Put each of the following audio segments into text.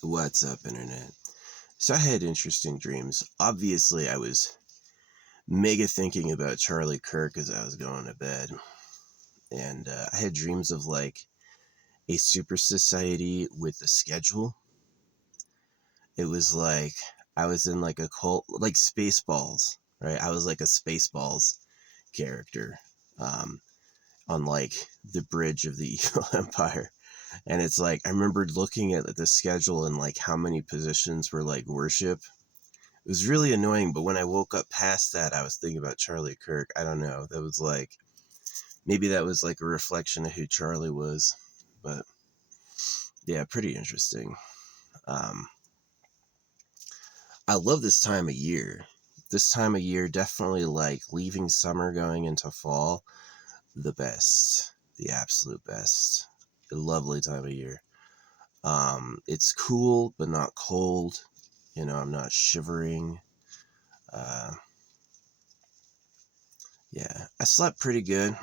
What's up, Internet? So I had interesting dreams. Obviously, I was mega thinking about Charlie Kirk as I was going to bed. And I had dreams of like a super society with a schedule. It was like I was in like a cult, like Spaceballs, right? I was like a Spaceballs character um, on like the bridge of the evil empire. And it's like, I remembered looking at the schedule and like how many positions were like worship. It was really annoying, but when I woke up past that, I was thinking about Charlie Kirk. I don't know. That was like, maybe that was like a reflection of who Charlie was. But yeah, pretty interesting. Um, I love this time of year. This time of year, definitely like leaving summer, going into fall, the best. The absolute best. A lovely time of year. It's cool, but not cold. You know, I'm not shivering. Uh, yeah, I slept pretty good.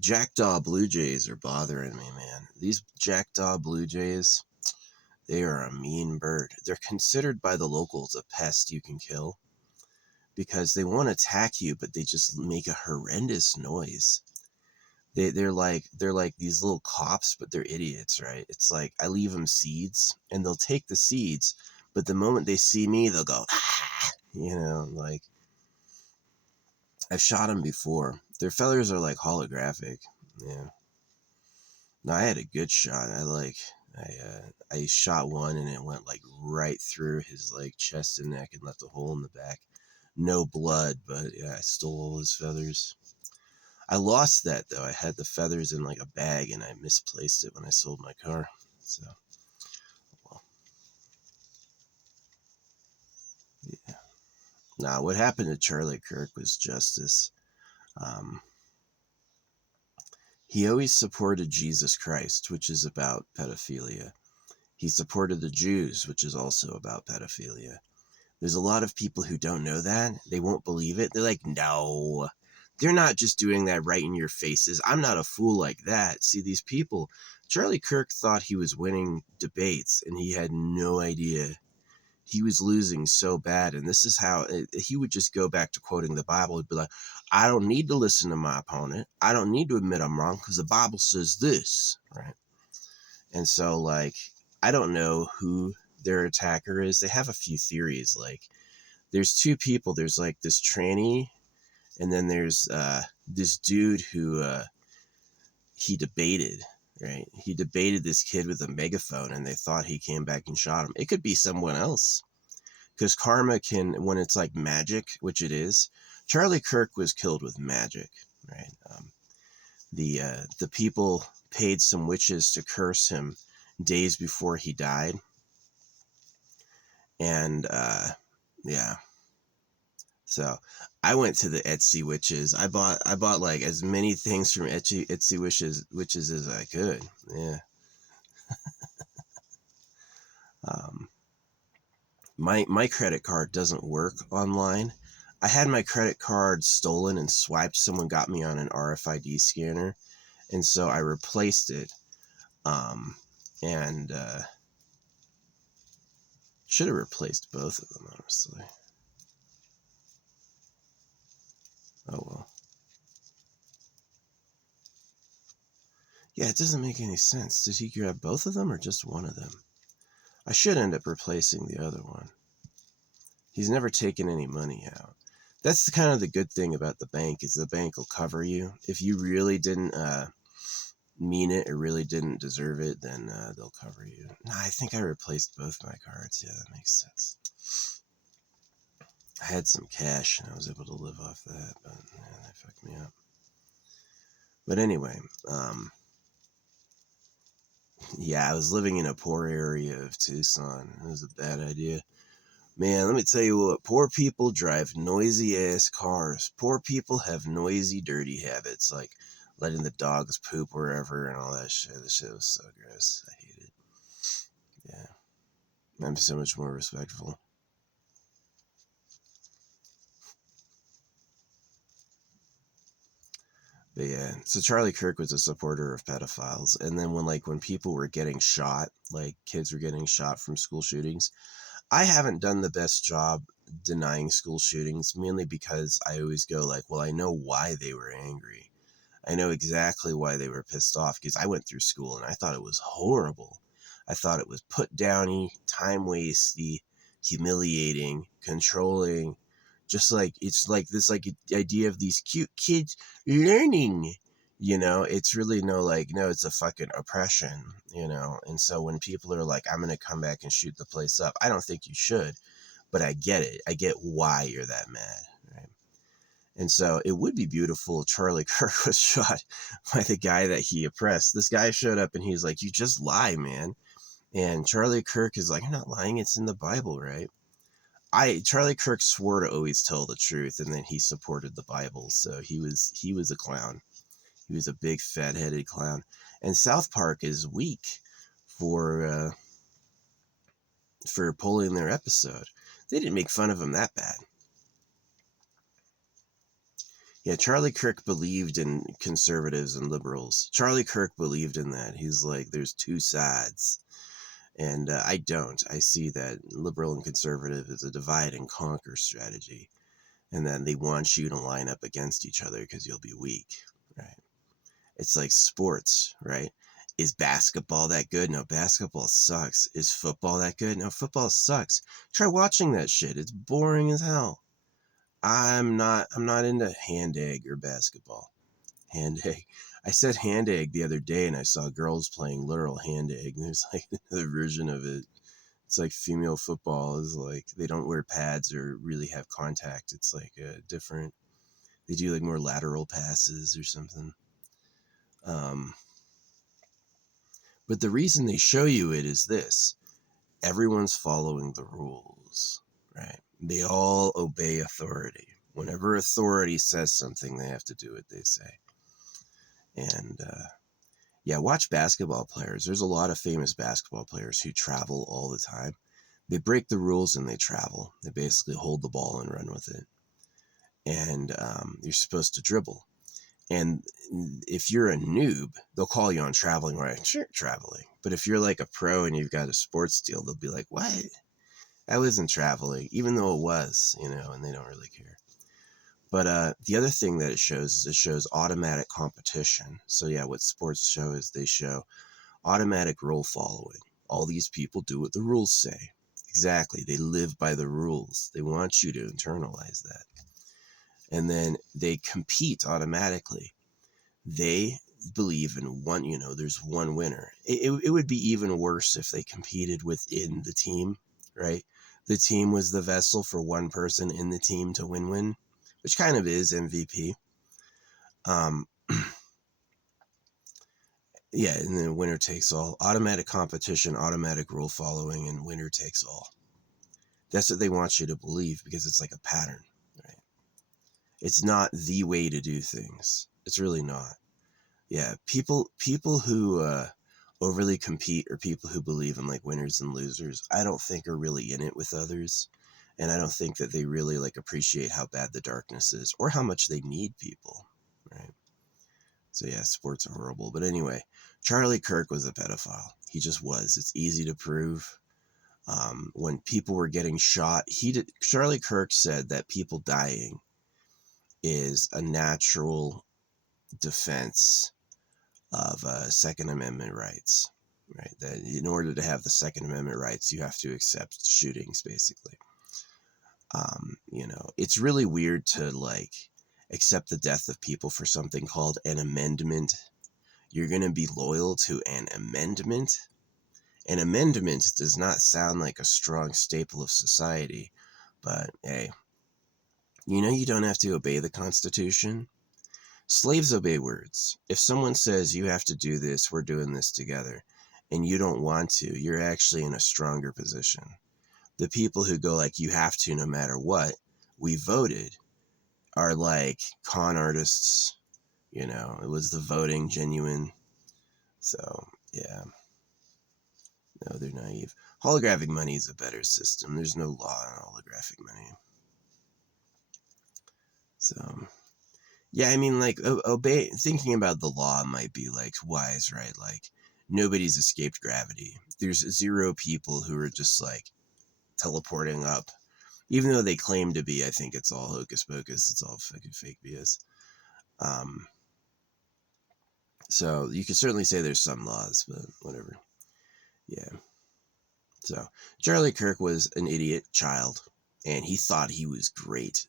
Jackdaw Blue Jays are bothering me, man. These Jackdaw Blue Jays, they are a mean bird. They're considered by the locals a pest you can kill because they won't attack you, but they just make a horrendous noise. They're like these little cops, but they're idiots, right? It's like I leave them seeds, and they'll take the seeds, but the moment they see me, they'll go, ah! Like I've shot them before. Their feathers are like holographic. Yeah. No, I had a good shot. I shot one and it went like right through his like chest and neck and left a hole in the back. No blood, but yeah, I stole all his feathers. I lost that though. I had the feathers in like a bag and I misplaced it when I sold my car. So, well, yeah. Nah, what happened to Charlie Kirk was justice. Um, he always supported Jesus Christ, which is about pedophilia. He supported the Jews, which is also about pedophilia. There's a lot of people who don't know that. They won't believe it. They're like, no, they're not just doing that right in your faces. I'm not a fool like that. See, these people, Charlie Kirk thought he was winning debates and he had no idea he was losing so bad. And this is how he would just go back to quoting the Bible. He'd be like, I don't need to listen to my opponent. I don't need to admit I'm wrong because the Bible says this, right? And so, like, I don't know who their attacker is. They have a few theories. Like, there's two people. There's like this tranny, and then there's this dude who he debated. Right, he debated this kid with a megaphone, and they thought he came back and shot him. It could be someone else, because karma can, when it's like magic, which it is. Charlie Kirk was killed with magic, right? The people paid some witches to curse him days before he died, and yeah. So I went to the Etsy witches. I bought like as many things from Etsy witches as I could. Yeah. Um, my credit card doesn't work online. I had my credit card stolen and swiped. Someone got me on an RFID scanner, and so I replaced it. And should have replaced both of them, honestly. Oh well. Yeah, it doesn't make any sense. Did he grab both of them or just one of them? I should end up replacing the other one. He's never taken any money out. That's the kind of the good thing about the bank is the bank will cover you. If you really didn't mean it or really didn't deserve it, then they'll cover you. No, I think I replaced both my cards. Yeah, that makes sense. I had some cash and I was able to live off that, but man, they fucked me up. But anyway, yeah, I was living in a poor area of Tucson. It was a bad idea. Man, let me tell you what, poor people drive noisy ass cars. Poor people have noisy, dirty habits, like letting the dogs poop wherever and all that shit. This shit was so gross. I hate it. Yeah. I'm so much more respectful. But yeah, so Charlie Kirk was a supporter of pedophiles. And then when people were getting shot, like kids were getting shot from school shootings, I haven't done the best job denying school shootings, mainly because I always go like, well, I know why they were angry. I know exactly why they were pissed off, because I went through school and I thought it was horrible. I thought it was put downy, time wasty, humiliating, controlling. Just like it's like this like idea of these cute kids learning, it's really no, it's a fucking oppression. And so when people are like, I'm gonna come back and shoot the place up, I don't think you should, but I get it. I get why you're that mad, right? And so it would be beautiful if Charlie Kirk was shot by the guy that he oppressed. This guy showed up and he's like, you just lie, man. And Charlie Kirk is like, I'm not lying. It's in the Bible, right? Charlie Kirk swore to always tell the truth, and then he supported the Bible. So he was a clown. He was a big fat-headed clown. And South Park is weak for pulling their episode. They didn't make fun of him that bad. Yeah, Charlie Kirk believed in conservatives and liberals. Charlie Kirk believed in that. He's like, there's two sides. And I don't. I see that liberal and conservative is a divide and conquer strategy. And then they want you to line up against each other because you'll be weak, right? It's like sports, right? Is basketball that good? No, basketball sucks. Is football that good? No, football sucks. Try watching that shit. It's boring as hell. I'm not into hand egg or basketball. Hand egg. I said hand egg the other day and I saw girls playing literal hand egg. There's like another version of it. It's like female football is like they don't wear pads or really have contact. It's like a different. They do like more lateral passes or something. But the reason they show you it is this: everyone's following the rules, right? They all obey authority. Whenever authority says something, they have to do what they say. And yeah, watch basketball players. There's a lot of famous basketball players who travel all the time. They break the rules and they travel. They basically hold the ball and run with it. And you're supposed to dribble. And if you're a noob, they'll call you on traveling, right? Sure, traveling. But if you're like a pro and you've got a sports deal, they'll be like, what? That wasn't traveling, even though it was, and they don't really care. But the other thing that it shows is it shows automatic competition. So yeah, what sports show is they show automatic rule following. All these people do what the rules say. Exactly. They live by the rules. They want you to internalize that. And then they compete automatically. They believe in one, there's one winner. It would be even worse if they competed within the team, right? The team was the vessel for one person in the team to win, which kind of is MVP. Yeah, and then winner takes all. Automatic competition, automatic rule following, and winner takes all. That's what they want you to believe because it's like a pattern, right? It's not the way to do things. It's really not. Yeah, people who overly compete or people who believe in like winners and losers, I don't think are really in it with others. And I don't think that they really like appreciate how bad the darkness is or how much they need people, right? So yeah, sports are horrible. But anyway, Charlie Kirk was a pedophile. He just was. It's easy to prove. When people were getting shot, Charlie Kirk said that people dying is a natural defense of Second Amendment rights, right? That in order to have the Second Amendment rights, you have to accept shootings, basically. It's really weird to like accept the death of people for something called an amendment. You're going to be loyal to an amendment. An amendment does not sound like a strong staple of society, but hey, you don't have to obey the Constitution. Slaves obey words. If someone says you have to do this, we're doing this together, and you don't want to, you're actually in a stronger position. The people who go like, you have to no matter what, we voted, are like con artists. It was the voting genuine. So, yeah. No, they're naive. Holographic money is a better system. There's no law on holographic money. So, Yeah, I mean, like, thinking about the law might be, like, wise, right? Like, nobody's escaped gravity. There's zero people who are just, like, teleporting up. Even though they claim to be, I think it's all hocus pocus. It's all fucking fake BS. Um, so you could certainly say there's some laws, but whatever. Yeah. So Charlie Kirk was an idiot child, and he thought he was great.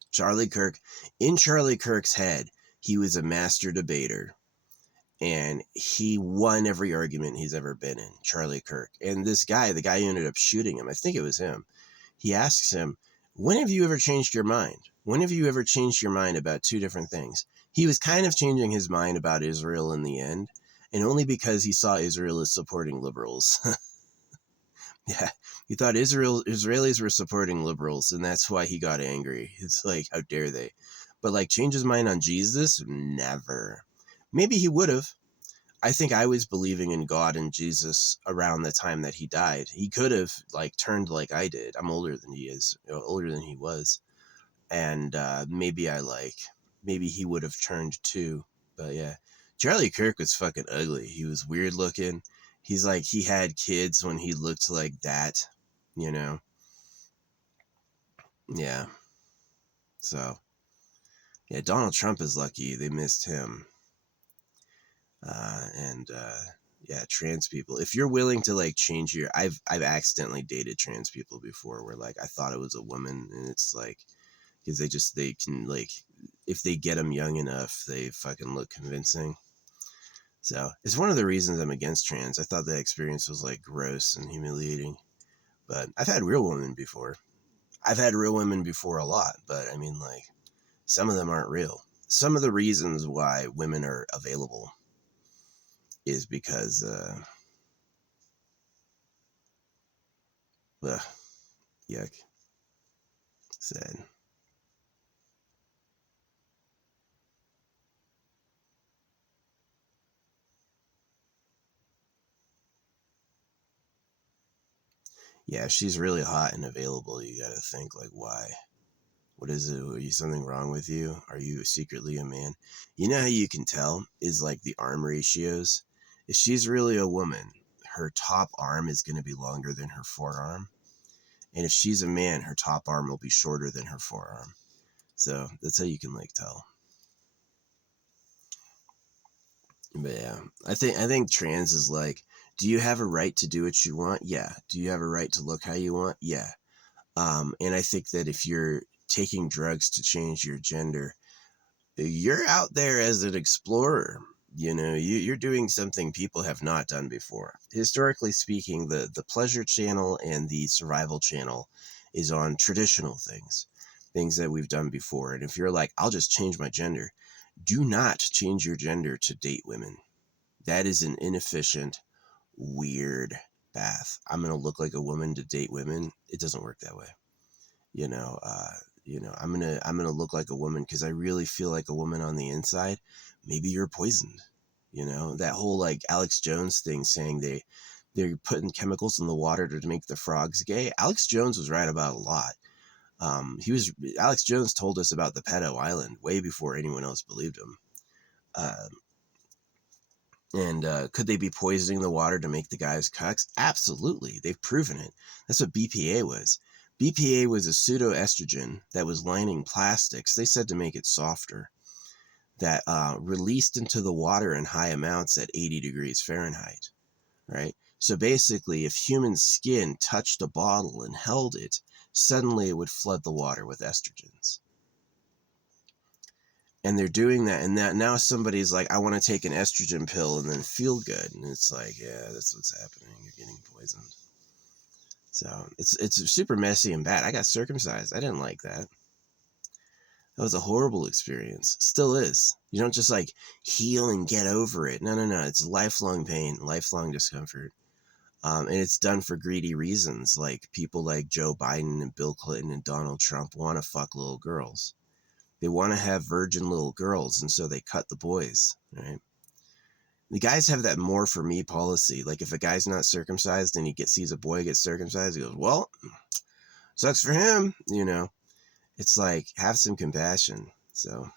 In Charlie Kirk's head, he was a master debater, and he won every argument he's ever been in. Charlie Kirk, and this guy, the guy who ended up shooting him, I think it was him. He asks him, "When have you ever changed your mind? When have you ever changed your mind about two different things?" He was kind of changing his mind about Israel in the end, and only because he saw Israel as supporting liberals. Yeah, he thought Israelis were supporting liberals, and that's why he got angry. It's like, how dare they? But like, change his mind on Jesus? Never. Maybe he would have. I think I was believing in God and Jesus around the time that he died. He could have like turned like I did. I'm older than he is, older than he was, and maybe he would have turned too. But yeah, Charlie Kirk was fucking ugly. He was weird looking. He's like, he had kids when he looked like that, you know? Yeah. So yeah, Donald Trump is lucky they missed him. And yeah, trans people. If you're willing to like change I've accidentally dated trans people before, where like I thought it was a woman, and it's like, because they can like, if they get them young enough, they fucking look convincing. So it's one of the reasons I'm against trans. I thought that experience was like gross and humiliating. But I've had real women before. I've had real women before a lot, but I mean, like, some of them aren't real. Some of the reasons why women are available is because, ugh, yuck, sad. Yeah, if she's really hot and available, you gotta think, like, why? What is it? Are you something wrong with you? Are you secretly a man? You know how you can tell is like the arm ratios. If she's really a woman, her top arm is going to be longer than her forearm. And if she's a man, her top arm will be shorter than her forearm. So that's how you can like tell. But yeah, I think trans is like, do you have a right to do what you want? Yeah. Do you have a right to look how you want? Yeah. And I think that if you're taking drugs to change your gender, you're out there as an explorer. You know, you're doing something people have not done before. Historically speaking, the pleasure channel and the survival channel is on traditional things that we've done before. And if you're like, I'll just change my gender, do not change your gender to date women. That is an inefficient, weird path. I'm going to look like a woman to date women. It doesn't work that way. You know, I'm gonna look like a woman because I really feel like a woman on the inside. Maybe you're poisoned. You know, that whole like Alex Jones thing saying they're putting chemicals in the water to make the frogs gay. Alex Jones was right about a lot. Alex Jones told us about the pedo island way before anyone else believed him. Uh, and could they be poisoning the water to make the guys cucks? Absolutely. They've proven it. That's what BPA was. BPA was a pseudoestrogen that was lining plastics. They said to make it softer, that released into the water in high amounts at 80 degrees Fahrenheit, right? So basically, if human skin touched a bottle and held it, suddenly it would flood the water with estrogens. And they're doing that, and that now somebody's like, I want to take an estrogen pill and then feel good, and it's like, yeah, that's what's happening. You're getting poisoned. So it's super messy and bad. I got circumcised. I didn't like that. That was a horrible experience. Still is. You don't just like heal and get over it. No, no, no. It's lifelong pain, lifelong discomfort. And it's done for greedy reasons. Like people like Joe Biden and Bill Clinton and Donald Trump want to fuck little girls. They want to have virgin little girls, and so they cut the boys, right? The guys have that more for me policy. Like if a guy's not circumcised and sees a boy get circumcised, he goes, well, sucks for him, you know. It's like, have some compassion. So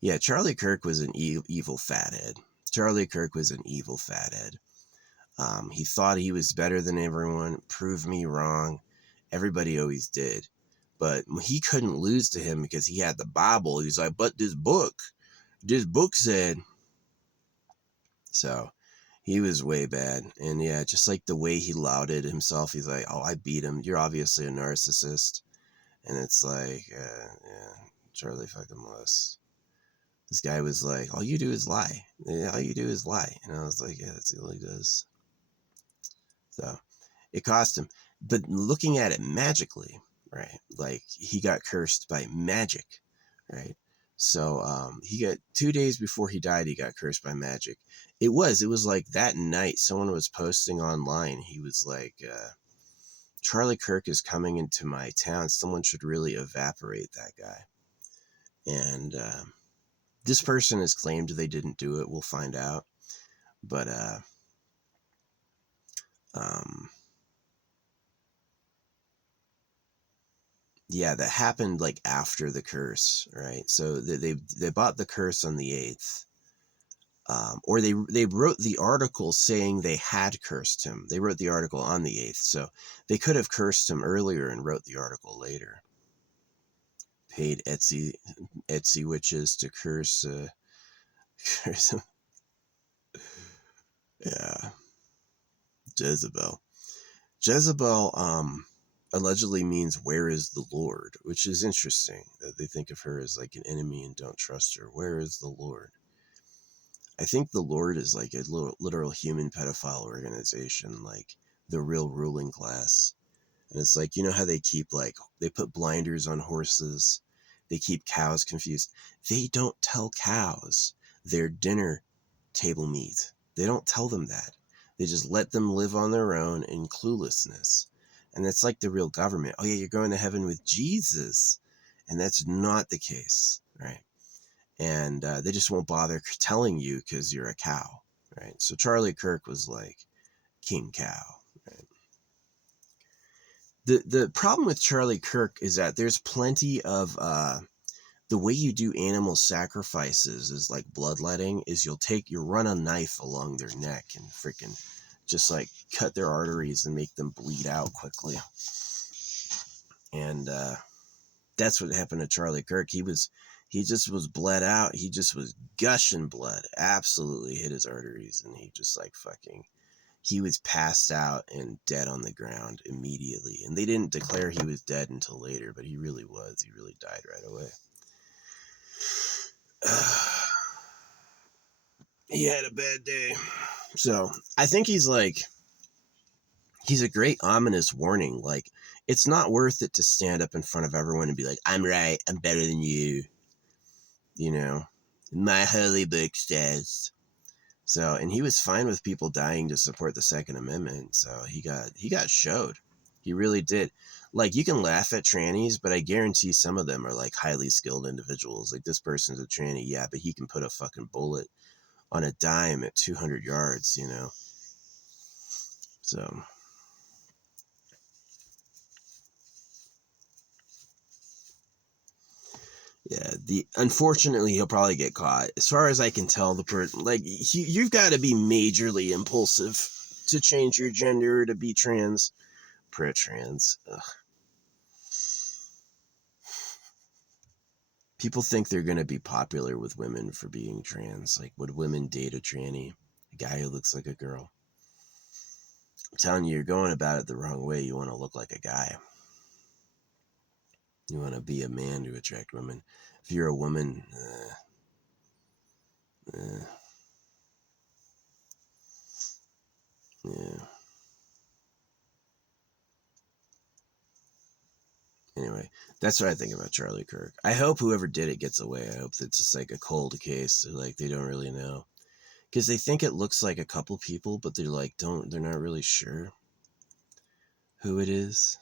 Yeah, Charlie Kirk was an evil fathead. Charlie Kirk was an evil fathead. He thought he was better than everyone. Prove me wrong. Everybody always did. But he couldn't lose to him because he had the Bible. He's like, but this book said. So he was way bad. And yeah, just like the way he lauded himself, he's like, oh, I beat him. You're obviously a narcissist. And it's like, yeah, Charlie fucking lost. This guy was like, all you do is lie. Yeah, all you do is lie. And I was like, yeah, that's all he does. So it cost him. But looking at it magically, right? Like he got cursed by magic, right? So he got 2 days before he died, he got cursed by magic. It was like that night someone was posting online. He was like, Charlie Kirk is coming into my town. Someone should really evaporate that guy. And this person has claimed they didn't do it. We'll find out. But yeah, that happened like after the curse, right? So they bought the curse on the 8th. Or they wrote the article saying they had cursed him. They wrote the article on the 8th, so they could have cursed him earlier and wrote the article later. Paid Etsy witches to curse him. Yeah, Jezebel. Jezebel allegedly means "where is the Lord," which is interesting that they think of her as like an enemy and don't trust her. Where is the Lord? I think the Lord is like a literal human pedophile organization, like the real ruling class. And it's like, you know how they keep like, they put blinders on horses. They keep cows confused. They don't tell cows their dinner table meat. They don't tell them that. They just let them live on their own in cluelessness. And it's like the real government. Oh yeah, you're going to heaven with Jesus. And that's not the case, right? And they just won't bother telling you because you're a cow, right? So Charlie Kirk was like King Cow, right? The problem with Charlie Kirk is that there's plenty of the way you do animal sacrifices is like bloodletting is you'll run a knife along their neck and freaking just like cut their arteries and make them bleed out quickly. And that's what happened to Charlie Kirk. He just was bled out. He just was gushing blood. Absolutely hit his arteries, and he just like fucking. He was passed out and dead on the ground immediately. And they didn't declare he was dead until later, but he really was. He really died right away. He had a bad day. So I think he's a great ominous warning. Like, it's not worth it to stand up in front of everyone and be like, I'm right, I'm better than you. You know, my holy book says. So, and he was fine with people dying to support the Second Amendment. So he got showed. He really did. Like, you can laugh at trannies, but I guarantee some of them are like highly skilled individuals. Like, this person's a tranny, yeah, but he can put a fucking bullet on a dime at 200 yards, you know? So, yeah, unfortunately he'll probably get caught. As far as I can tell, the person, like, you've got to be majorly impulsive to change your gender to be trans. Pro-trans. Ugh. People think they're going to be popular with women for being trans. Like, would women date a tranny? A guy who looks like a girl? I'm telling you, you're going about it the wrong way. You want to look like a guy. You want to be a man to attract women. If you're a woman, yeah. Anyway, that's what I think about Charlie Kirk. I hope whoever did it gets away. I hope it's just like a cold case. Like, they don't really know. Because they think it looks like a couple people, but they're like, they're not really sure who it is.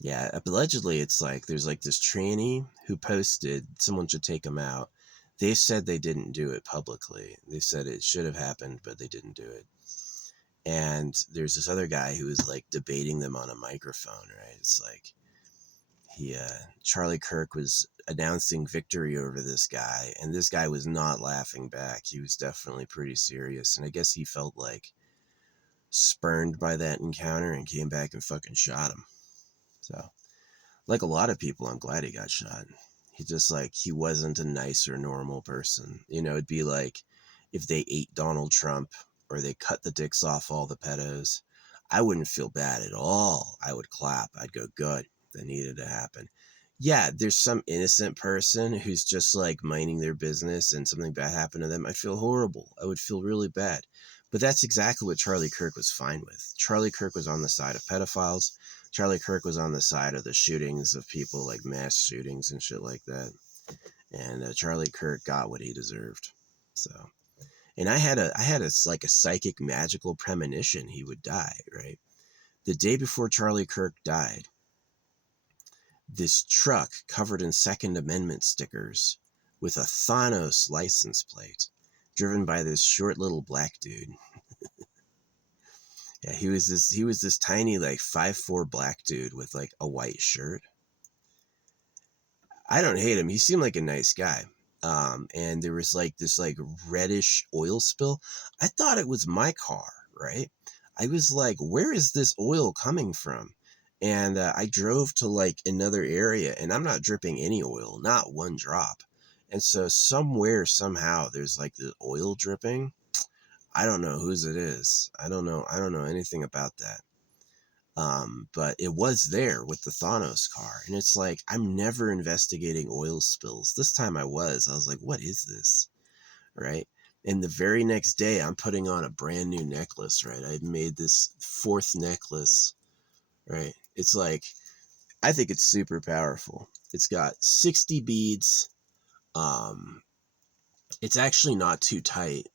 Yeah, allegedly it's like there's like this tranny who posted someone should take him out. They said they didn't do it publicly. They said it should have happened, but they didn't do it. And there's this other guy who was like debating them on a microphone, right? It's like Charlie Kirk was announcing victory over this guy, and this guy was not laughing back. He was definitely pretty serious, and I guess he felt like spurned by that encounter and came back and fucking shot him. So, like a lot of people, I'm glad he got shot. He just, like, he wasn't a nice or normal person. You know, it'd be like if they ate Donald Trump or they cut the dicks off all the pedos. I wouldn't feel bad at all. I would clap. I'd go, good. That needed to happen. Yeah, there's some innocent person who's just like minding their business and something bad happened to them. I feel horrible. I would feel really bad. But that's exactly what Charlie Kirk was fine with. Charlie Kirk was on the side of pedophiles. Charlie Kirk was on the side of the shootings of people, like mass shootings and shit like that. And Charlie Kirk got what he deserved. So, and I had a like a psychic magical premonition he would die, right? The day before Charlie Kirk died, this truck covered in Second Amendment stickers with a Thanos license plate, driven by this short little black dude. Yeah, he was this tiny, like 5'4" black dude with like a white shirt. I don't hate him. He seemed like a nice guy. And there was like this like reddish oil spill. I thought it was my car, right? I was like, where is this oil coming from? And I drove to like another area, and I'm not dripping any oil, not one drop. And so somewhere, somehow, there's like the oil dripping. I don't know whose it is. I don't know anything about that. But it was there with the Thanos car. And it's like, I'm never investigating oil spills. This time I was like, what is this? Right? And the very next day, I'm putting on a brand new necklace, right? I made this 4th necklace, right? It's like, I think it's super powerful. It's got 60 beads. It's actually not too tight.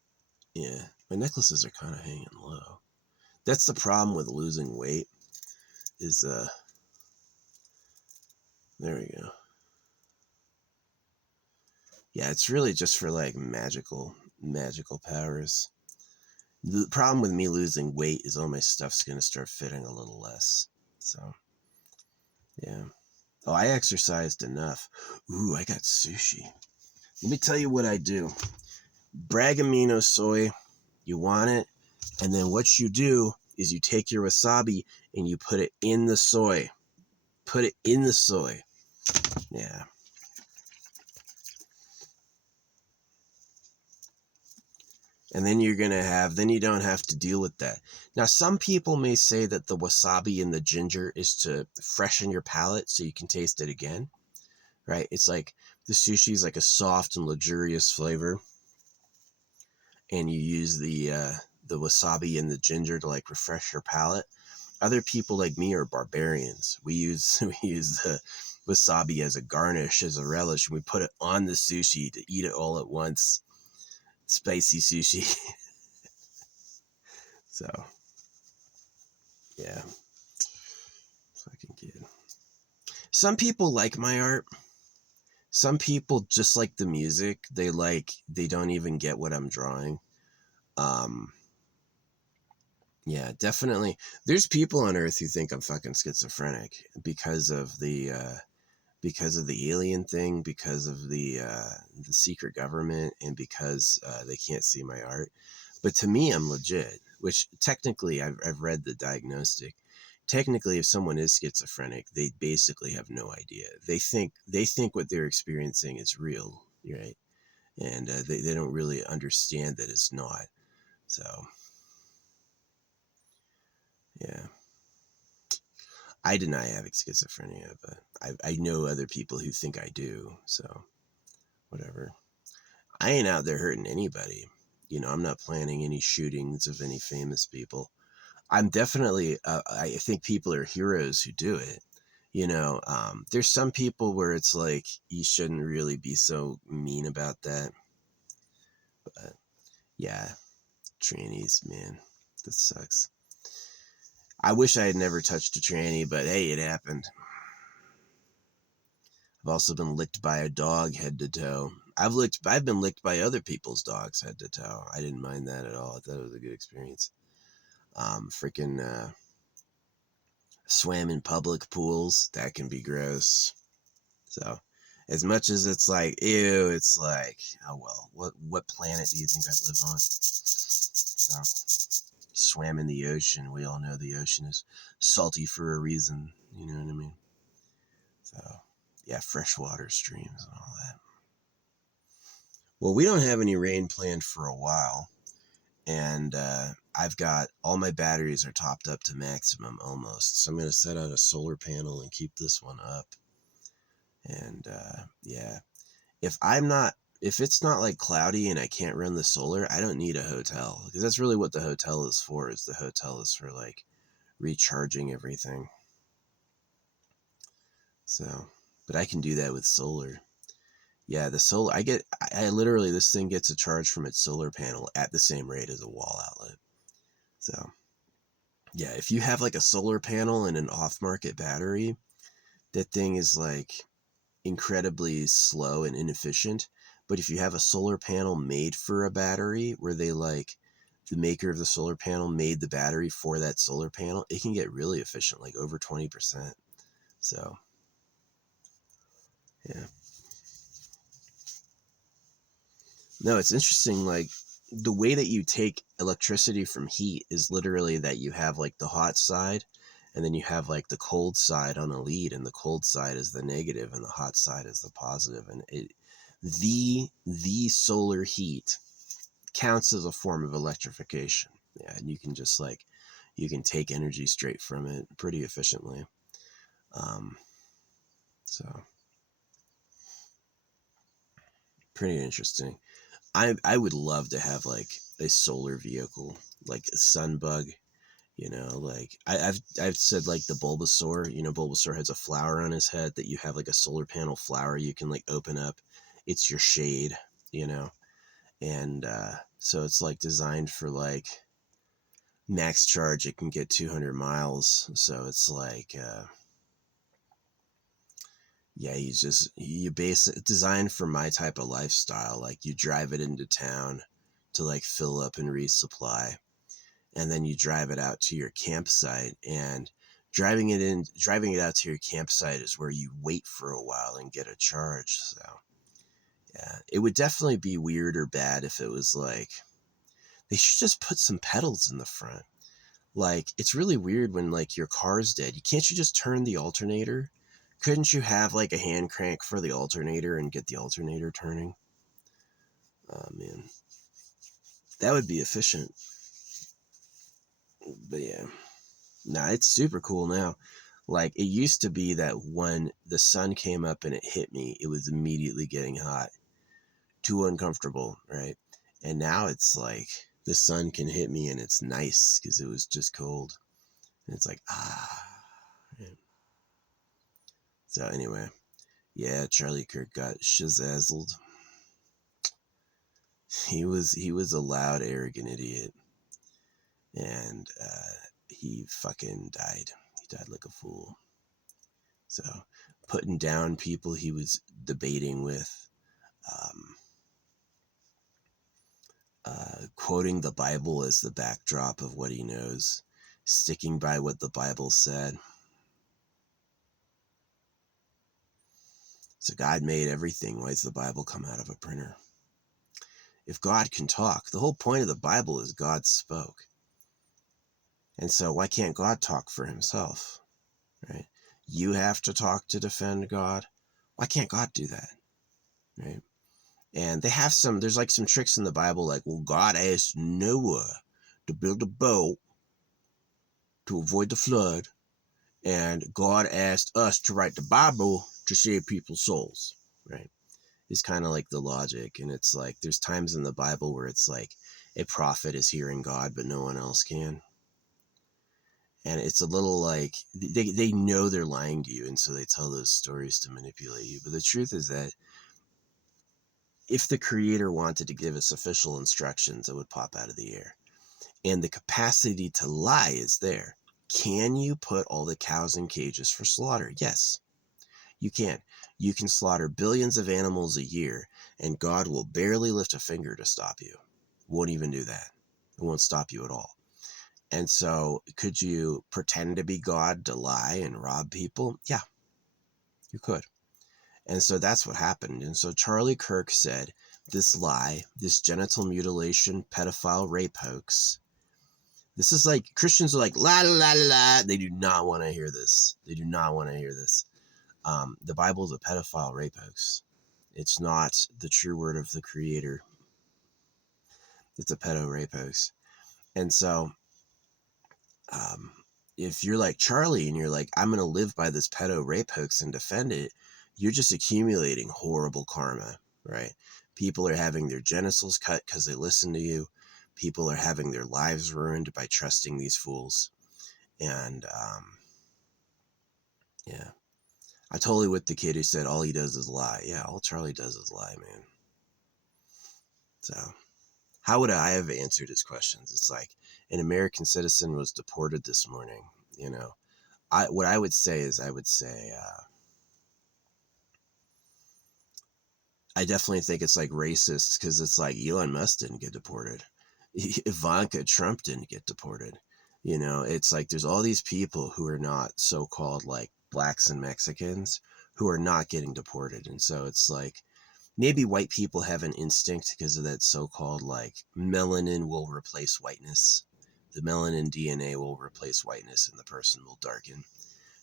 Yeah, my necklaces are kind of hanging low. That's the problem with losing weight is, there we go. Yeah, it's really just for like magical powers. The problem with me losing weight is all my stuff's going to start fitting a little less. So, yeah. Oh, I exercised enough. Ooh, I got sushi. Let me tell you what I do. Bragamino soy, you want it, and then what you do is you take your wasabi and you put it in the soy. Put it in the soy. Yeah. And then then you don't have to deal with that. Now, some people may say that the wasabi and the ginger is to freshen your palate so you can taste it again, right? It's like the sushi is like a soft and luxurious flavor, and you use the wasabi and the ginger to like refresh your palate. Other people like me are barbarians. We use the wasabi as a garnish, as a relish, and we put it on the sushi to eat it all at once. Spicy sushi. So, yeah. Fucking kid. Some people like my art. Some people just like the music. They don't even get what I'm drawing. Yeah, definitely. There's people on Earth who think I'm fucking schizophrenic because of the alien thing, because of the secret government, and because they can't see my art. But to me, I'm legit. Which technically, I've read the diagnostic. Technically, if someone is schizophrenic, they basically have no idea. They think what they're experiencing is real, right? And they don't really understand that it's not. So, yeah. I deny having schizophrenia, but I know other people who think I do. So, whatever. I ain't out there hurting anybody. You know, I'm not planning any shootings of any famous people. I'm definitely, I think people are heroes who do it. You know, there's some people where it's like, you shouldn't really be so mean about that. But yeah, trannies, man, that sucks. I wish I had never touched a tranny, but hey, it happened. I've also been licked by a dog head to toe. I've been licked by other people's dogs head to toe. I didn't mind that at all. I thought it was a good experience. Swam in public pools, that can be gross. So, as much as it's like, ew, it's like, oh well, what planet do you think I live on? So, swam in the ocean. We all know the ocean is salty for a reason. You know what I mean? So, yeah, freshwater streams and all that. Well, we don't have any rain planned for a while. And I've got all my batteries are topped up to maximum almost. So I'm going to set out a solar panel and keep this one up. And yeah, if it's not like cloudy and I can't run the solar, I don't need a hotel, because that's really what the hotel is for. Is the hotel is for like recharging everything. So, but I can do that with solar. Yeah, the solar, I literally, this thing gets a charge from its solar panel at the same rate as a wall outlet. So, yeah, if you have like a solar panel and an off-market battery, that thing is like incredibly slow and inefficient. But if you have a solar panel made for a battery, where they like, the maker of the solar panel made the battery for that solar panel, it can get really efficient, like over 20%. So, yeah. No, it's interesting, like, the way that you take electricity from heat is literally that you have like the hot side, and then you have like the cold side on a lead, and the cold side is the negative and the hot side is the positive. And the solar heat counts as a form of electrification. Yeah, and you can just like, you can take energy straight from it pretty efficiently. So pretty interesting. I would love to have like a solar vehicle, like a Sunbug, like I've said, like the Bulbasaur, Bulbasaur has a flower on his head that you have like a solar panel flower you can like open up. It's your shade, and so it's like designed for like max charge. It can get 200 miles. So it's like, yeah, you base it designed for my type of lifestyle. Like you drive it into town to like fill up and resupply, and then you drive it out to your campsite. And driving it out to your campsite is where you wait for a while and get a charge. So yeah, it would definitely be weird or bad if it was like, they should just put some pedals in the front. Like, it's really weird when like your car's dead. Can't you just turn the alternator? Couldn't you have like a hand crank for the alternator and get the alternator turning? Oh man, that would be efficient. But yeah, nah, it's super cool now. Like, it used to be that when the sun came up and it hit me, it was immediately getting hot. Too uncomfortable, right? And now it's like the sun can hit me and it's nice because it was just cold. And it's like, ah. Man. So anyway, yeah, Charlie Kirk got shazazzled. He was a loud, arrogant idiot. And he fucking died. He died like a fool. So, putting down people he was debating with, quoting the Bible as the backdrop of what he knows, sticking by what the Bible said. So God made everything. Why does the Bible come out of a printer? If God can talk, the whole point of the Bible is God spoke. And so why can't God talk for himself? Right? You have to talk to defend God. Why can't God do that? Right? And there's like some tricks in the Bible, like, well, God asked Noah to build a boat to avoid the flood, and God asked us to write the Bible to save people's souls, right? It's kind of like the logic. And it's like, there's times in the Bible where it's like a prophet is hearing God, but no one else can. And it's a little like, they know they're lying to you, and so they tell those stories to manipulate you. But the truth is that if the Creator wanted to give us official instructions, it would pop out of the air. And the capacity to lie is there. Can you put all the cows in cages for slaughter? Yes, you can. You can slaughter billions of animals a year, and God will barely lift a finger to stop you. Won't even do that. It won't stop you at all. And so could you pretend to be God to lie and rob people? Yeah, you could. And so that's what happened. And so Charlie Kirk said this lie, this genital mutilation, pedophile rape hoax. This is like, Christians are like, la la la la. They do not want to hear this. They do not want to hear this. The Bible is a pedophile rape hoax. It's not the true word of the Creator. It's a pedo rape hoax. And so, if you're like Charlie and you're like, I'm going to live by this pedo rape hoax and defend it, you're just accumulating horrible karma, right? People are having their genitals cut because they listen to you. People are having their lives ruined by trusting these fools. And, yeah. I totally with the kid who said all he does is lie. Yeah, all Charlie does is lie, man. So, how would I have answered his questions? It's like, an American citizen was deported this morning, you know. What I would say is, I definitely think it's like racist, because it's like Elon Musk didn't get deported. Ivanka Trump didn't get deported. You know, it's like there's all these people who are not so-called like blacks and Mexicans who are not getting deported. And so it's like, maybe white people have an instinct because of that so-called like melanin will replace whiteness. The melanin DNA will replace whiteness and the person will darken.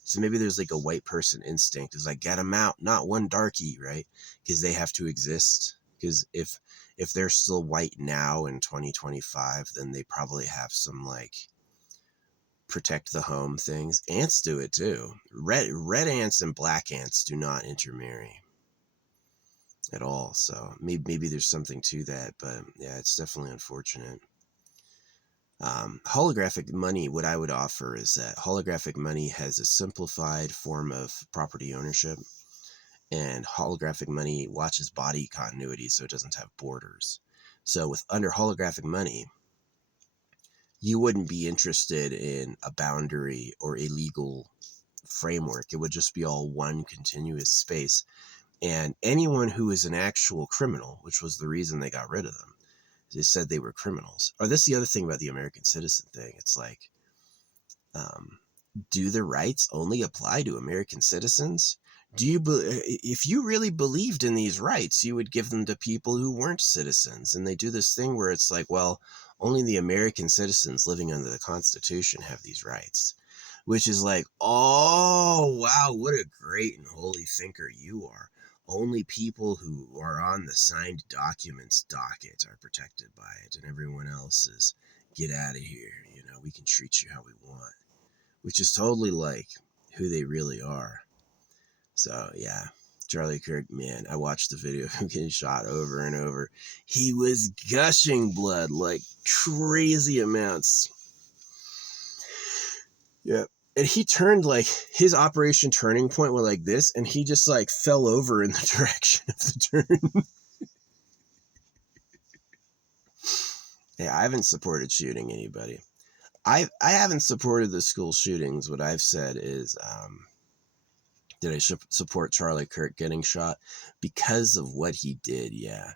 So maybe there's like a white person instinct is like, get them out, not one darky, right? Because they have to exist. Because if they're still white now in 2025, then they probably have some like protect the home things. Ants do it too. Red ants and black ants do not intermarry at all. So maybe there's something to that, but yeah, it's definitely unfortunate. Holographic money, what I would offer is that holographic money has a simplified form of property ownership, and holographic money watches body continuity, so it doesn't have borders. So with under holographic money, you wouldn't be interested in a boundary or a legal framework. It would just be all one continuous space. And anyone who is an actual criminal, which was the reason they got rid of them, they said they were criminals. Or this is the other thing about the American citizen thing. It's like, do the rights only apply to American citizens? If you really believed in these rights, you would give them to people who weren't citizens. And they do this thing where it's like, well, only the American citizens living under the Constitution have these rights, which is like, oh, wow, what a great and holy thinker you are. Only people who are on the signed documents docket are protected by it, and everyone else is, get out of here. You know, we can treat you how we want, which is totally like who they really are. So, yeah, Charlie Kirk, man, I watched the video of him getting shot over and over. He was gushing blood like crazy amounts. Yeah. And he turned, like, his operation turning point was like this, and he just like fell over in the direction of the turn. Yeah, I haven't supported shooting anybody. I haven't supported the school shootings. What I've said is, did I support Charlie Kirk getting shot? Because of what he did, yeah.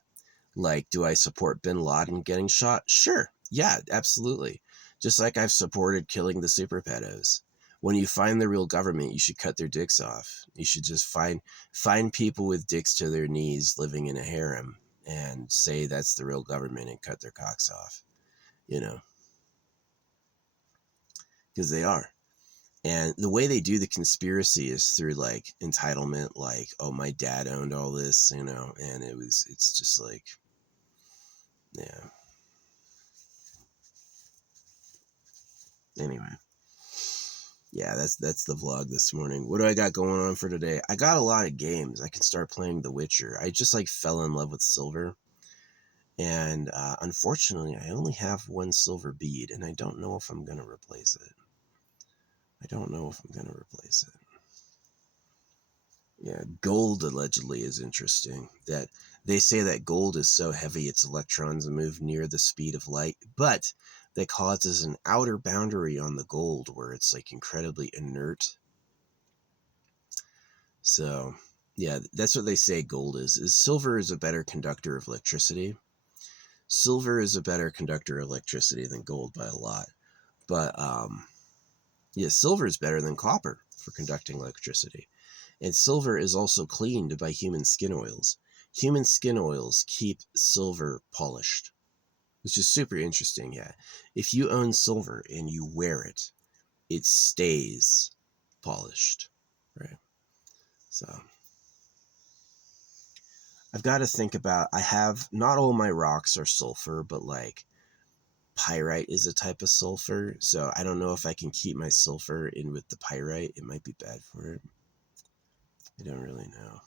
Like, do I support bin Laden getting shot? Sure. Yeah, absolutely. Just like I've supported killing the super pedos. When you find the real government, you should cut their dicks off. You should just find people with dicks to their knees living in a harem and say that's the real government and cut their cocks off. You know, because they are. And the way they do the conspiracy is through like entitlement, like, oh, my dad owned all this, you know, and it's just like, yeah. Anyway. Yeah, that's the vlog this morning. What do I got going on for today? I got a lot of games. I can start playing The Witcher. I just like fell in love with silver. And unfortunately, I only have one silver bead, and I don't know if I'm going to replace it. Yeah, gold allegedly is interesting. That they say that gold is so heavy its electrons move near the speed of light, but that causes an outer boundary on the gold where it's like incredibly inert. So, yeah, that's what they say gold is silver is a better conductor of electricity. Silver is a better conductor of electricity than gold by a lot. But yeah, silver is better than copper for conducting electricity. And silver is also cleaned by human skin oils. Human skin oils keep silver polished, which is super interesting. Yeah. If you own silver and you wear it, it stays polished, right? So I've got to think about, I have, not all my rocks are sulfur, but like pyrite is a type of sulfur. So I don't know if I can keep my sulfur in with the pyrite. It might be bad for it. I don't really know.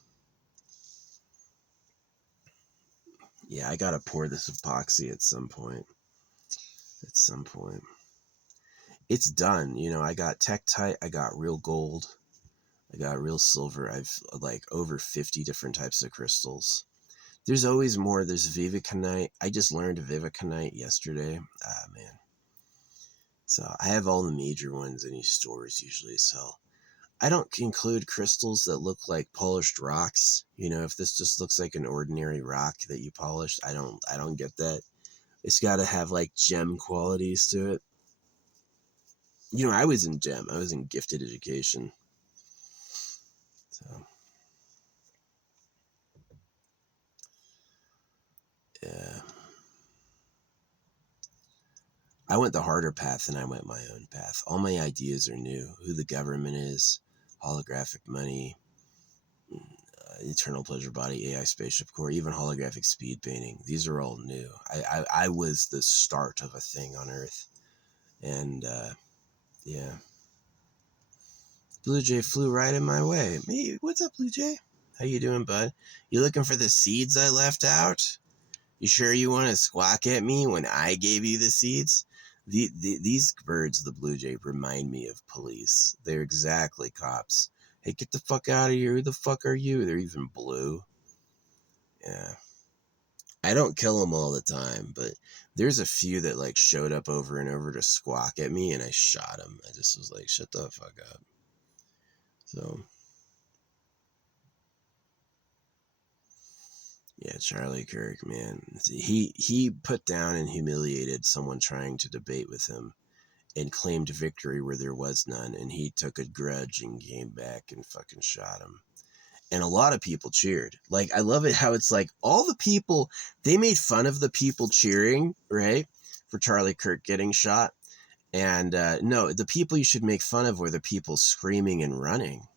Yeah, I got to pour this epoxy at some point. At some point. It's done. You know, I got Tektite, I got real gold, I got real silver. I've like over 50 different types of crystals. There's always more. There's viviconite. I just learned viviconite yesterday. Ah, man. So I have all the major ones in these stores usually. So I don't include crystals that look like polished rocks. You know, if this just looks like an ordinary rock that you polished, I don't get that. It's got to have like gem qualities to it. You know, I was in gem. I was in gifted education. So, yeah. I went the harder path and I went my own path. All my ideas are new. Who the government is, holographic money, eternal pleasure body, AI spaceship core, even holographic speed painting. These are all new. I was the start of a thing on Earth. And, yeah. Blue Jay flew right in my way. Hey, what's up, Blue Jay? How you doing, bud? You looking for the seeds I left out? You sure you want to squawk at me when I gave you the seeds? These birds, the blue jay, remind me of police. They're exactly cops. Hey, get the fuck out of here. Who the fuck are you? They're even blue. Yeah. I don't kill them all the time, but there's a few that like showed up over and over to squawk at me, and I shot them. I just was like, shut the fuck up. So, yeah, Charlie Kirk, man. He put down and humiliated someone trying to debate with him and claimed victory where there was none, and he took a grudge and came back and fucking shot him. And a lot of people cheered. Like, I love it how it's like all the people, they made fun of the people cheering, right, for Charlie Kirk getting shot. And no, the people you should make fun of were the people screaming and running.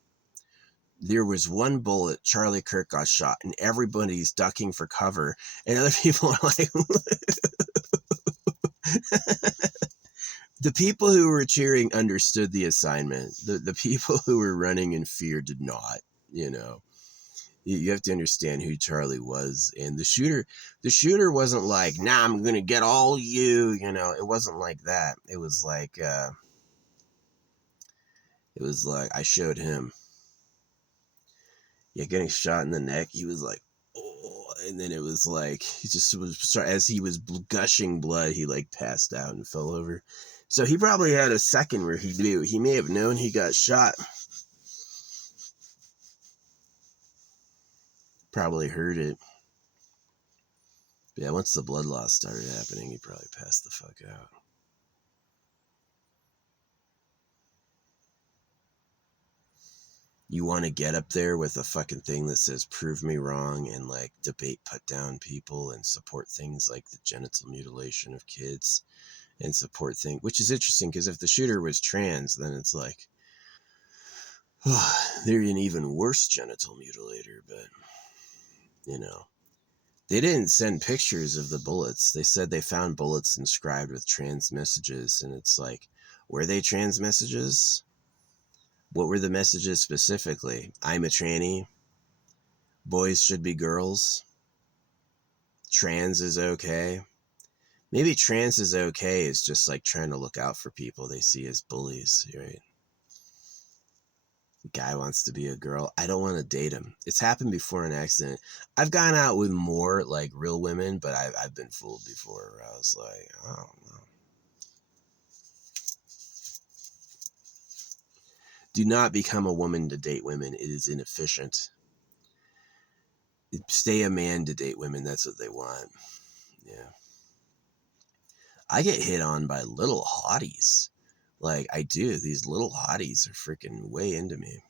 There was one bullet, Charlie Kirk got shot, and everybody's ducking for cover, and other people are like, the people who were cheering understood the assignment. The people who were running in fear did not, you know. You have to understand who Charlie was. And the shooter wasn't like, nah, I'm going to get all you, you know. It wasn't like that. It was like I showed him. Yeah, getting shot in the neck, he was like, oh, and then it was like, he just was, as he was gushing blood, he like passed out and fell over. So he probably had a second where he knew. He may have known he got shot. Probably heard it. But yeah, once the blood loss started happening, he probably passed the fuck out. You want to get up there with a fucking thing that says prove me wrong and like debate put down people and support things like the genital mutilation of kids and support things, which is interesting because if the shooter was trans, then it's like, oh, they're an even worse genital mutilator. But, you know, they didn't send pictures of the bullets. They said they found bullets inscribed with trans messages. And it's like, were they trans messages? What were the messages specifically? I'm a tranny. Boys should be girls. Trans is okay. Maybe trans is okay is just like trying to look out for people they see as bullies, right? Guy wants to be a girl. I don't want to date him. It's happened before in accident. I've gone out with more like real women, but I've been fooled before where I was like, I don't know. Do not become a woman to date women. It is inefficient. Stay a man to date women. That's what they want. Yeah. I get hit on by little hotties. Like, I do. These little hotties are freaking way into me.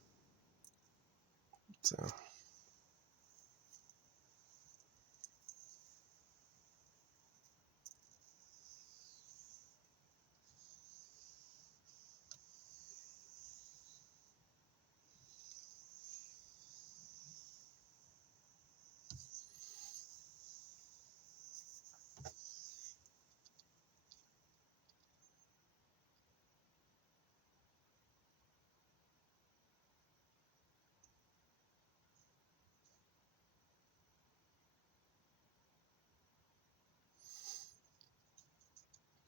So.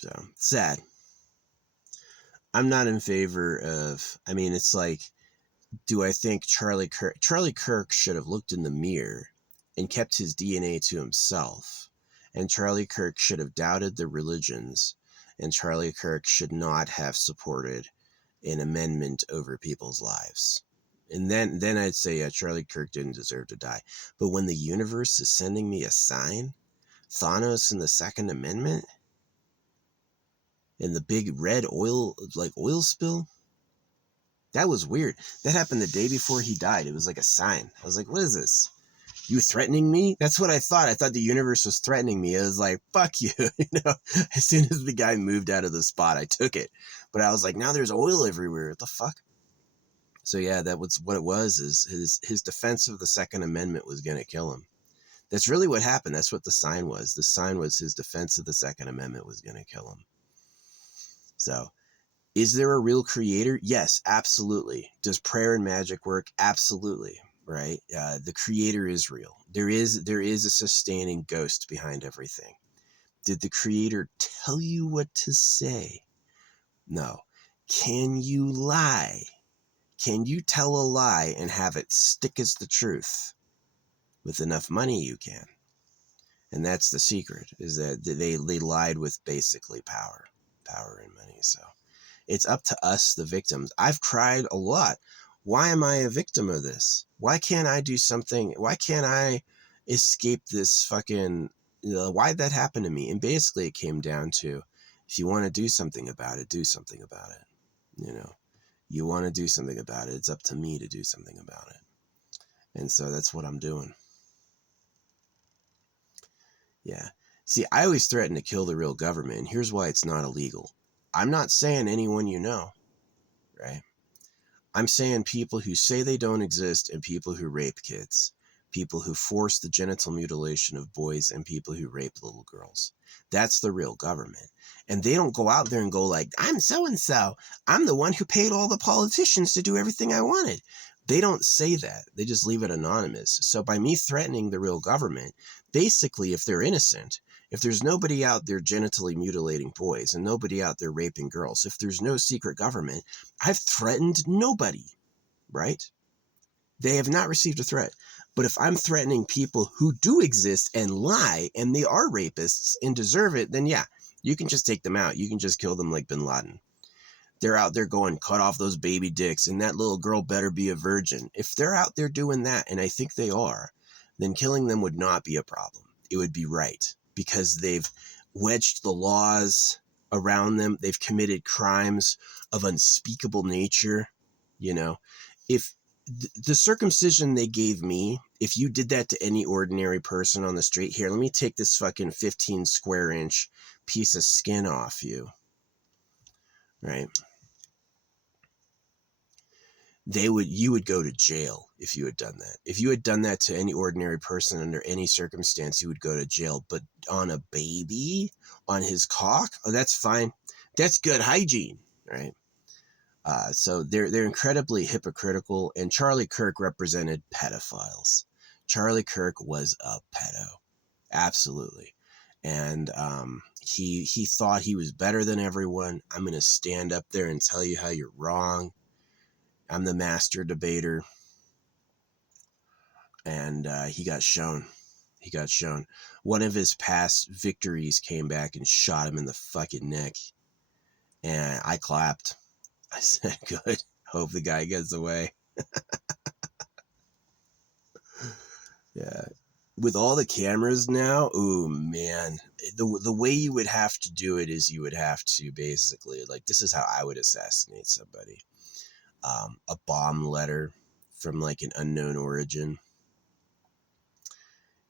So, sad. I'm not in favor of, I mean, it's like, do I think Charlie Kirk should have looked in the mirror and kept his DNA to himself. And Charlie Kirk should have doubted the religions. And Charlie Kirk should not have supported an amendment over people's lives. And then I'd say, yeah, Charlie Kirk didn't deserve to die. But when the universe is sending me a sign, Thanos and the Second Amendment, and the big red oil spill, that was weird. That happened the day before he died. It was like a sign. I was like, what is this? You threatening me? That's what I thought. I thought the universe was threatening me. I was like, fuck you. As soon as the guy moved out of the spot, I took it. But I was like, now there's oil everywhere. What the fuck? So yeah, that was what it was, is his defense of the Second Amendment was going to kill him. That's really what happened. That's what the sign was. The sign was his defense of the Second Amendment was going to kill him. So, is there a real creator? Yes, absolutely. Does prayer and magic work? Absolutely. Right? The creator is real. There is a sustaining ghost behind everything. Did the creator tell you what to say? No. Can you lie? Can you tell a lie and have it stick as the truth? With enough money, you can. And that's the secret, is that they lied with basically power and money. So it's up to us, the victims. I've cried a lot. Why am I a victim of this? Why can't I do something? Why can't I escape this fucking, why'd that happen to me? And basically it came down to, if you want to do something about it, do something about it. You want to do something about it. It's up to me to do something about it. And so that's what I'm doing. Yeah. See, I always threaten to kill the real government, and here's why it's not illegal. I'm not saying anyone you know, right? I'm saying people who say they don't exist and people who rape kids, people who force the genital mutilation of boys, and people who rape little girls. That's the real government. And they don't go out there and go like, I'm so-and-so. I'm the one who paid all the politicians to do everything I wanted. They don't say that. They just leave it anonymous. So by me threatening the real government, basically, if they're innocent, if there's nobody out there genitally mutilating boys and nobody out there raping girls, if there's no secret government, I've threatened nobody, right? They have not received a threat. But if I'm threatening people who do exist and lie, and they are rapists and deserve it, then yeah, you can just take them out. You can just kill them like bin Laden. They're out there going, cut off those baby dicks, and that little girl better be a virgin. If they're out there doing that, and I think they are, then killing them would not be a problem. It would be right, because they've wedged the laws around them. They've committed crimes of unspeakable nature. If the circumcision they gave me, if you did that to any ordinary person on the street, here, let me take this fucking 15 square inch piece of skin off you, right? You would go to jail if you had done that. If you had done that to any ordinary person under any circumstance, you would go to jail. But on a baby, on his cock, oh, that's fine. That's good hygiene, right? So they're incredibly hypocritical, and Charlie Kirk represented pedophiles. Charlie Kirk was a pedo, absolutely, and he thought he was better than everyone. I'm gonna stand up there and tell you how you're wrong. I'm the master debater. And he got shown. He got shown. One of his past victories came back and shot him in the fucking neck. And I clapped. I said, good. Hope the guy gets away. Yeah. with all the cameras now, oh man, the way you would have to do it is you would have to basically, like, this is how I would assassinate somebody. A bomb letter from like an unknown origin.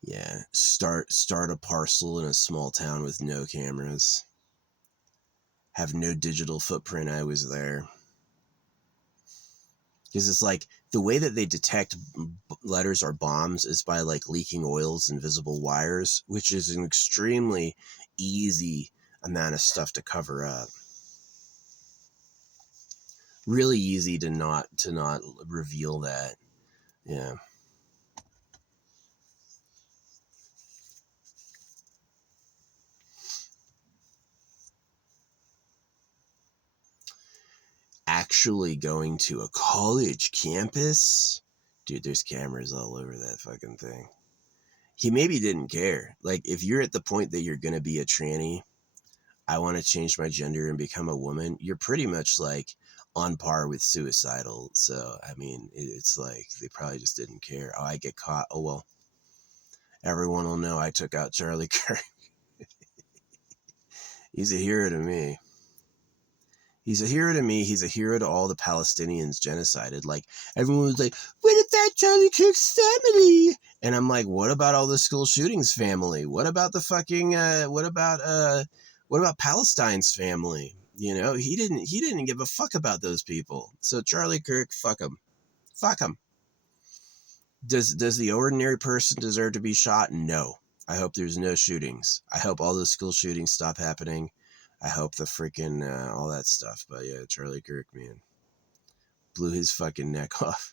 Yeah, start a parcel in a small town with no cameras. Have no digital footprint I was there. Because it's like the way that they detect letters or bombs is by like leaking oils and visible wires, which is an extremely easy amount of stuff to cover up. Really easy to not reveal that. Yeah. Actually going to a college campus, dude, there's cameras all over that fucking thing. He maybe didn't care. Like, if you're at the point that you're gonna be a tranny, I want to change my gender and become a woman, you're pretty much like on par with suicidal. So I mean, it's like they probably just didn't care. Oh, I get caught, oh well, everyone will know I took out Charlie Kirk. He's a hero to me. He's a hero to me. He's a hero to all the Palestinians genocided. Like, everyone was like, what about Charlie Kirk's family? And I'm like, what about all the school shootings family? What about the fucking, what about Palestine's family? You know, he didn't give a fuck about those people. So Charlie Kirk, fuck him. Fuck him. Does the ordinary person deserve to be shot? No. I hope there's no shootings. I hope all those school shootings stop happening. I hope the freaking all that stuff. But yeah, Charlie Kirk, man, blew his fucking neck off.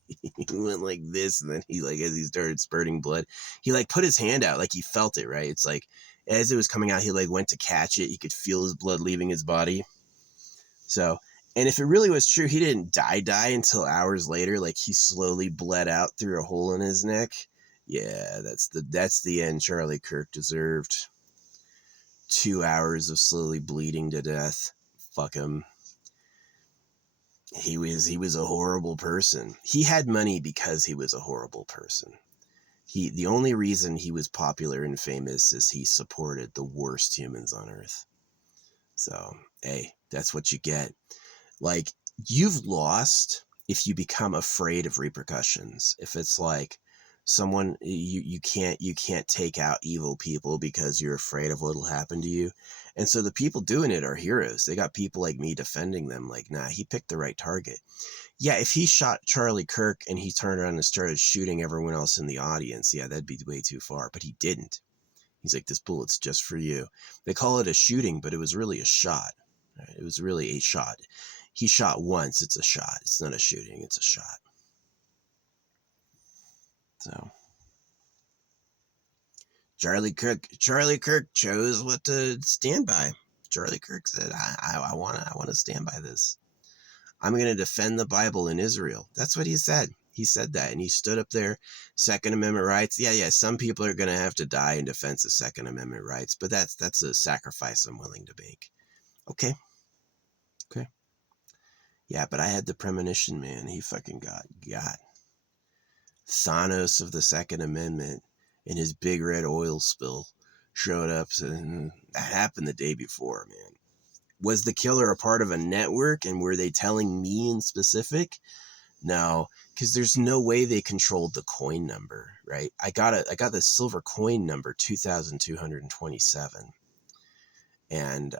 He went like this, and then he, like, as he started spurting blood, he like put his hand out, like he felt it, right? It's like as it was coming out, he like went to catch it. He could feel his blood leaving his body. So, and if it really was true, he didn't die until hours later. Like, he slowly bled out through a hole in his neck. Yeah, that's the end Charlie Kirk deserved. 2 hours of slowly bleeding to death. Fuck him. He was a horrible person. He had money because he was a horrible person. The only reason he was popular and famous is he supported the worst humans on earth. So, hey, that's what you get. Like, you've lost if you become afraid of repercussions. If it's like someone, you can't take out evil people because you're afraid of what'll happen to you. And so the people doing it are heroes. They got people like me defending them. Like, nah, he picked the right target. Yeah, if he shot Charlie Kirk and he turned around and started shooting everyone else in the audience, yeah, that'd be way too far. But he didn't. He's like, this bullet's just for you. They call it a shooting, but it was really a shot. Right? It was really a shot. He shot once, it's a shot. It's not a shooting, it's a shot. So Charlie Kirk chose what to stand by. Charlie Kirk said, I want to stand by this. I'm going to defend the Bible in Israel. That's what he said. He said that, and he stood up there. Second Amendment rights. Yeah. Some people are going to have to die in defense of Second Amendment rights, but that's a sacrifice I'm willing to make. Okay. Yeah, but I had the premonition, man. He fucking got Thanos of the Second Amendment and his big red oil spill showed up. And that happened the day before, man. Was the killer a part of a network, and were they telling me in specific? No, because there's no way they controlled the coin number, right? I got the silver coin number 2,227, and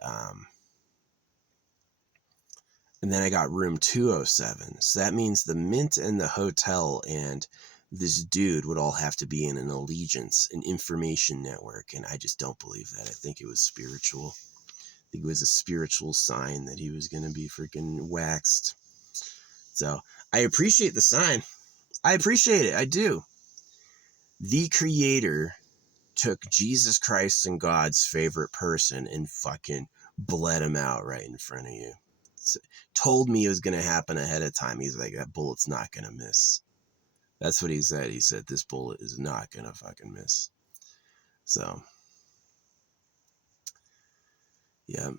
then I got room 207. So that means the mint and the hotel and this dude would all have to be in an allegiance, an information network, and I just don't believe that. I think it was spiritual. I think it was a spiritual sign that he was going to be freaking waxed. So I appreciate the sign. I appreciate it. I do. The creator took Jesus Christ and God's favorite person and fucking bled him out right in front of you. Told me it was going to happen ahead of time. He's like, that bullet's not going to miss. That's what he said. He said, this bullet is not going to fucking miss. So, yeah.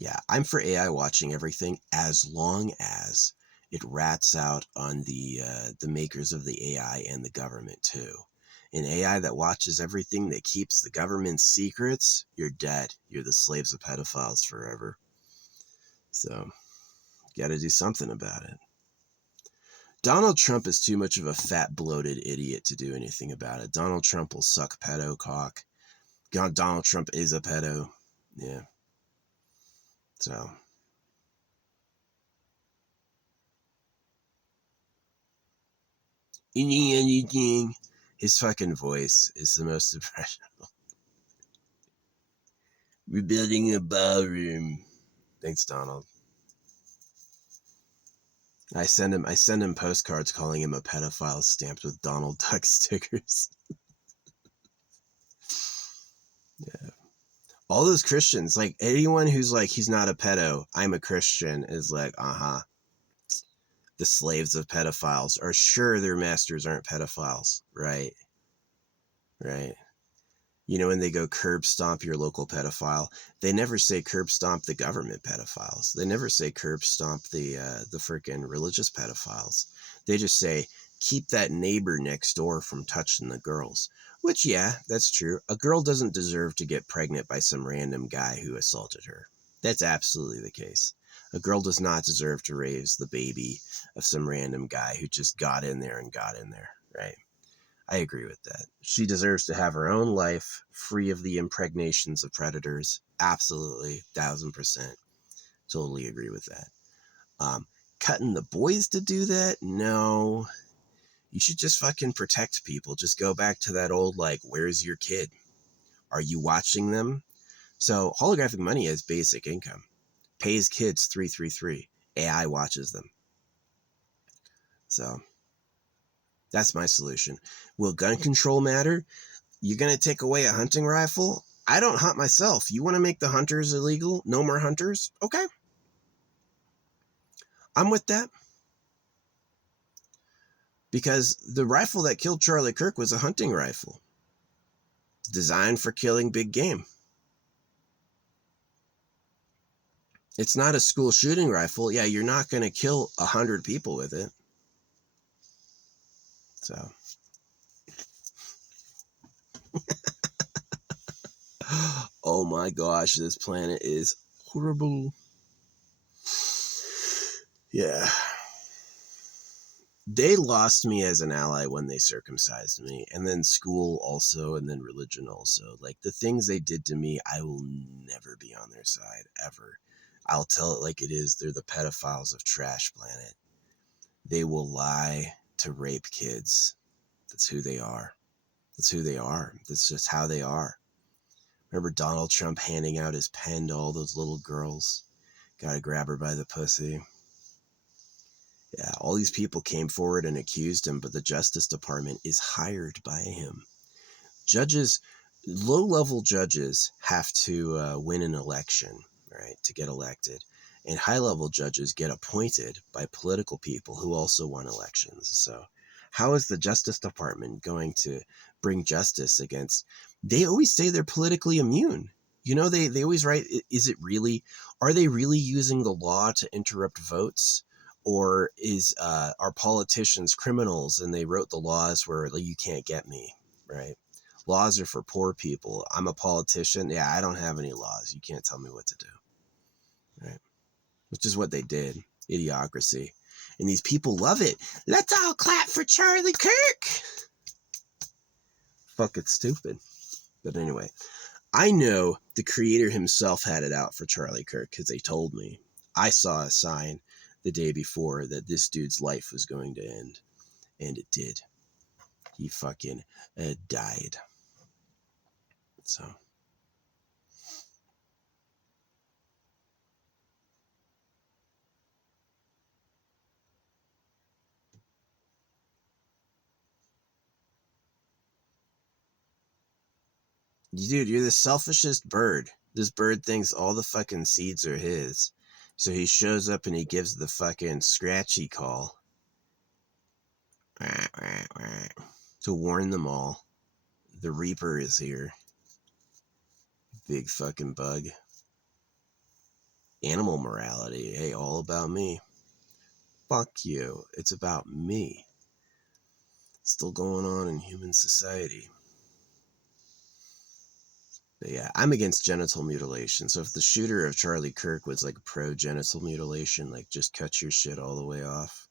Yeah, I'm for AI watching everything as long as it rats out on the makers of the AI and the government too. An AI that watches everything, that keeps the government's secrets, you're dead. You're the slaves of pedophiles forever. So, got to do something about it. Donald Trump is too much of a fat, bloated idiot to do anything about it. Donald Trump will suck pedo cock. God, Donald Trump is a pedo. Yeah. So. Anything. His fucking voice is the most impressionable. We're building a ballroom. Thanks, Donald. I send him postcards calling him a pedophile stamped with Donald Duck stickers. Yeah. All those Christians, like anyone who's like, he's not a pedo, I'm a Christian, is like, the slaves of pedophiles are sure their masters aren't pedophiles, right? Right. You know, when they go curb stomp your local pedophile, they never say curb stomp the government pedophiles. They never say curb stomp the freaking religious pedophiles. They just say keep that neighbor next door from touching the girls. Which, yeah, that's true. A girl doesn't deserve to get pregnant by some random guy who assaulted her. That's absolutely the case. A girl does not deserve to raise the baby of some random guy who just got in there, right? I agree with that. She deserves to have her own life, free of the impregnations of predators. Absolutely, 1000%. Totally agree with that. Cutting the boys to do that? No. You should just fucking protect people. Just go back to that old, like, where's your kid? Are you watching them? So, holographic money is basic income. Pays kids 333. AI watches them. So, that's my solution. Will gun control matter? You're going to take away a hunting rifle? I don't hunt myself. You want to make the hunters illegal? No more hunters? Okay. I'm with that. Because the rifle that killed Charlie Kirk was a hunting rifle designed for killing big game. It's not a school shooting rifle. Yeah, you're not going to kill 100 people with it. So. Oh my gosh, this planet is horrible. Yeah. They lost me as an ally when they circumcised me, and then school also, and then religion also. Like, the things they did to me, I will never be on their side, ever. I'll tell it like it is. They're the pedophiles of Trash Planet. They will lie to rape kids. That's who they are. That's who they are. That's just how they are. Remember Donald Trump handing out his pen to all those little girls? Gotta grab her by the pussy. Yeah, all these people came forward and accused him, but the Justice Department is hired by him. Judges, low-level judges have to win an election, right, to get elected. And high-level judges get appointed by political people who also won elections. So how is the Justice Department going to bring justice against... They always say they're politically immune. You know, they always write, are they really using the law to interrupt votes? Or are politicians criminals and they wrote the laws where, like, you can't get me, right? Laws are for poor people. I'm a politician. Yeah, I don't have any laws. You can't tell me what to do, right? Which is what they did. Idiocracy. And these people love it. Let's all clap for Charlie Kirk. Fucking stupid. But anyway, I know the creator himself had it out for Charlie Kirk because they told me. I saw a sign the day before that this dude's life was going to end. And it did. He fucking died. So. Dude, you're the selfishest bird. This bird thinks all the fucking seeds are his. So he shows up and he gives the fucking scratchy call. To warn them all. The Reaper is here. Big fucking bug. animal morality. Hey, all about me. Fuck you. It's about me. Still going on in human society. But yeah, I'm against genital mutilation. So if the shooter of Charlie Kirk was like pro genital mutilation, like just cut your shit all the way off,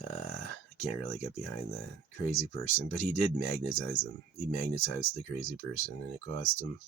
I can't really get behind that crazy person. But he did magnetize him. He magnetized the crazy person, and it cost him.